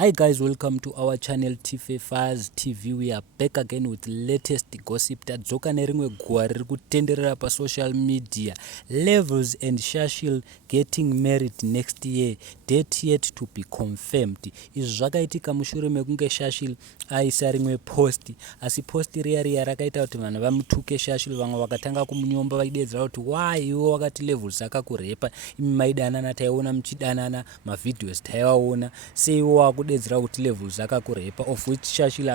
Hi guys, welcome to our channel TFFaz TV. We are back again with latest gossip. Tadzoka nerimwe guwa riri kutenderera pa social media. Levels and Shashl getting married next year. Date yet to be confirmed. Izvi zvakaitika mushure mekunge Shashl aisa rimwe post. Asi post riya rakaita kuti vanhu vamutuke Shashl, vamwe vakatanga kumunyomba vaidedzera kuti why iwe wakati levels akakurepa, imi maidanana taiona muchidanana, mavideos taiwaona, seiwo wakudedzera kuti levels akakurepa, of which Shashl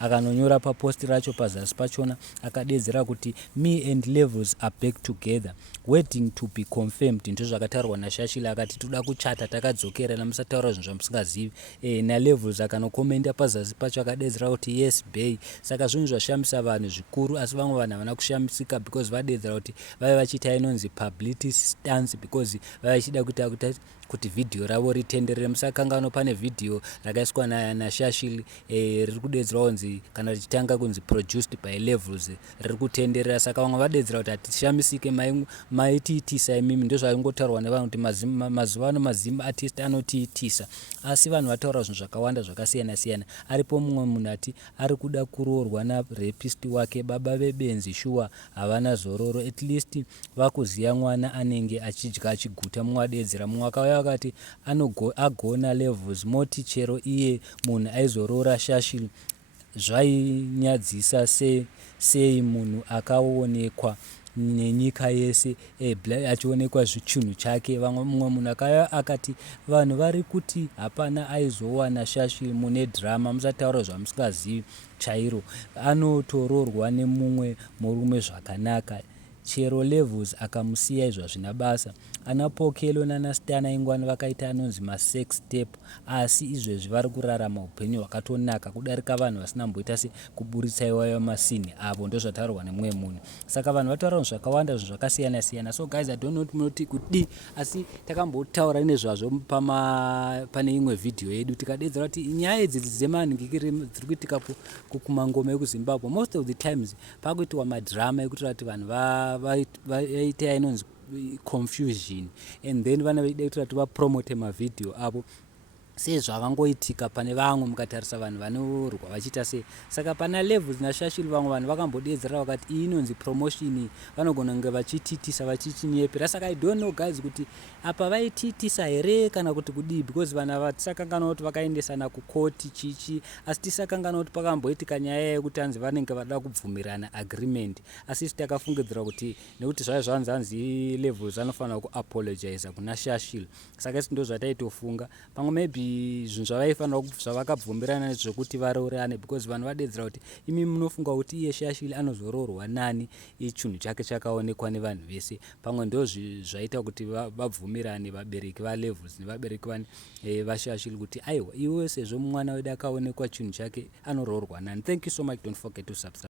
akanonyora papost racho pazasi pachona akadedzera kuti me and levels are back together, wedding to be confirmed. Ndizvo zvakataurwa naShashl, akati toda kuchata takadzokera, musataura zvinhu zvamusingazivi. NaLevels akanokomenda pazasi pacho akadedzera kuti yes bay. Saka zvinhu zvashamisa vanhu zvikuru, asi vamwe vanhu havana kushamisika because vadedzera kuti vaiva vachiita inonzi publicity stance, because vaiva vachida kuita kuti video ravo ritenderere. Musakangano pane video rakaiswa naShashl riri kudedzera kunzi kana richitanga kunzi produced by Levels riri kutenderera. Saka vamwe vadedzera kuti hatishamisike, maitiitisa imimi. Ndizvo zvaingotaurwa nevanhu kuti mazuva ano mazimba artist anotiitisa, asi vanhu vataura zvinhu zvakawanda zvakasiyana siyana. Aripo mumwe munhu ati ari kuda kuroorwa narapist wake, baba vebenzi shuwa havana zororo, at least vakuziya mwana anenge achidya achiguta. Mumwe adedzera, mumwe akauya akati agona Levels, moti chero iye munhu aizoroora Shashl zvainyadzisa sei munhu akaonekwa nenyika yese achionekwa zvichinhu chake. Mumwe munhu akauya akati vanhu vari kuti hapana aizowana Shashl mune drama, musataura zvamusingazivi chairo, anotoroorwa nemumwe murume zvakanaka. Chero Levels akamusiya izvo zvina basa. Ana Pokelo naNastana Ingwani vakaita anonzi masex tape, asi izvezvi vari kurarama upenyu hwakatonaka kudarika vanhu vasina mboita sekuburitsa iwayo masini avo. Ndo zvataurwa nemumwe munhu. Saka vanhu vataura zvinhu zvakawanda, zvinhu zvakasiyana siyana. So guys, I don't know kuti munoti kudi, asi takambotaura nezvazvo pane imwe video yedu tikadedzera kuti nyaya idzi dzemanhingikiri dziri kuitika kumangoma ekuZimbabwe, most of the times pakuitiwa madrama ekuti kuti vanhu vaita inonzi confusion, and then vana veida kuti vapromote mavideo avo sezvakangoitika pane vamwe mukatarisa vanhu vanorwa vachiita sei. Saka pana Levels naShashl vamwe vanhu vakambodedzera vakati iyi inonzi promotion, vanogona kunge vachitiitisa vachichinyepera. Saka I don't know guys kuti apa vaitiitisa here kana kuti kudii, because vanhu ava tisakangana kuti vakaendesana kukoti chichi, asi tisakangana kuti pakamboitika nyaya yekuti hanzi vanenge vada kubvumirana agreement, asi takafungidzira kuti nekuti zvaiva zvanzi Levels anofanira kuapologize kuna Shashl. Saka isi ndo zvataitofunga, pamwe maybe zvinhu zvavaifanira zvavakabvumirana nezvekuti varoorane, because vanhu vadedzera kuti imi munofunga kuti iye Shashl anozoroorwa nani, chinhu chake chakaonekwa nevanhu vese. Pamwe ndo zvaita kuti vabvumirane vabereki vaLevels nevabereki vaShashl kuti aiwa iwe sezvo mwana wedu akaonekwa chinhu chake anoroorwa nani. Thank you so much, don't forget to subscribe.